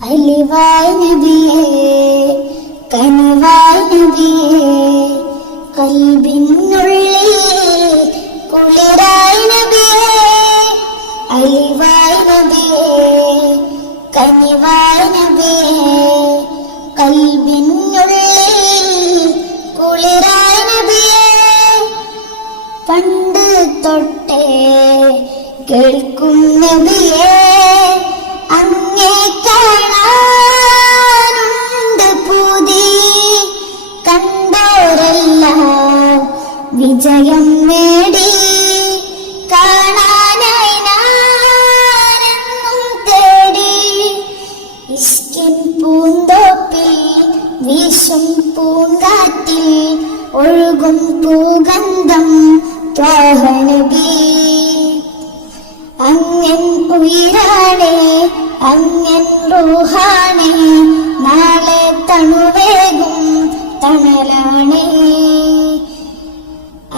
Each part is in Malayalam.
അലിവായ് നബിയേ കനിവായ് നബിയേ കൽബിനുള്ളിൽ കുളിരായ് നബിയേ അലിവായ് നബിയേ കനിവായ് നബിയേ കൽബിനുള്ളിൽ കുളിരായ് നബിയേ പണ്ട് തൊട്ടേ കേൾക്കും നബിയേ അങ്ങേ കാണാനുണ്ട് പൂതി കണ്ടോരെല്ലാം വിജയം നേടി കാണാനായി ഞാനെന്നും തേടി ഇഷ്കിൻ പൂന്തോപ്പിൽ വീശും പൂങ്കാറ്റിൽ ഒഴുകും പൂഗന്ധം ത്വാഹ നബി അങ്ങൻ ഉയിരാണേ അങ്ങൻ റൂഹാണേ നാളെ തണുവേകും തണലാണേ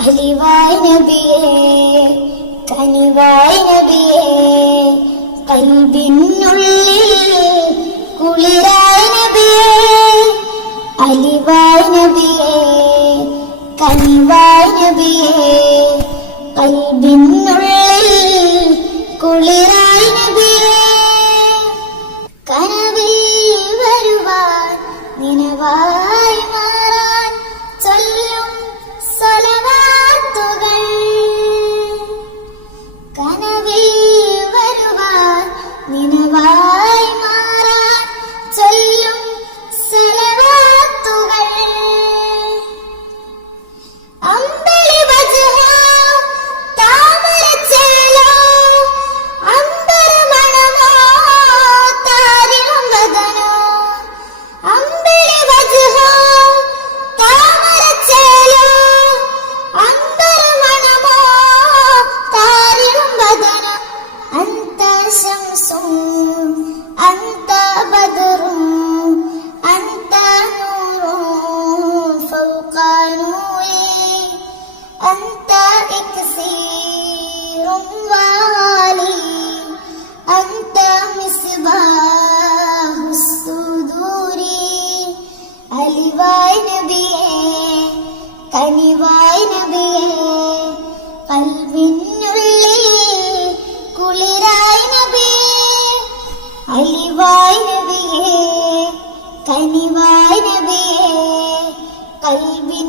അലിവായ് നബിയേ കനിവായ് നബിയേ കൽബിനുള്ളിൽ കുളിരായ് നബിയേ അലിവായ് നബിയേ കനിവായ് നബിയേ കൽബിനുള്ളിൽ കുളിരായ് നബിയേ കനവിൽ വരുവാൻ നിനവായി മാറാൻ ചൊല്ലും സ്വലവാത്തുകൾ കനവിൽ വരുവാൻ നിനവായി മാറാൻ ചൊല്ലും സ്വലവാത്തുകൾ അമ്പലി വജ്ഹ താമരച്ചേല അമ്പരമണമോ താരിളം വദനോ അമ്പലി വജ്ഹ താമരച്ചേല അമ്പരമണമോ താരിളം വദനോ അന്ത ശംസും അന്ത ബദറും അന്ത നൂറും ഫൗഖ നൂരി أنت إكسير وغالي أنت مصباح الصدور അലിവായ് നബിയേ കനിവായ് നബിയേ കൽബിനുള്ളിൽ കുളിരായ് നബിയേ അലിവായ് നബിയേ കനിവായ് നബിയേ കൽബിൻ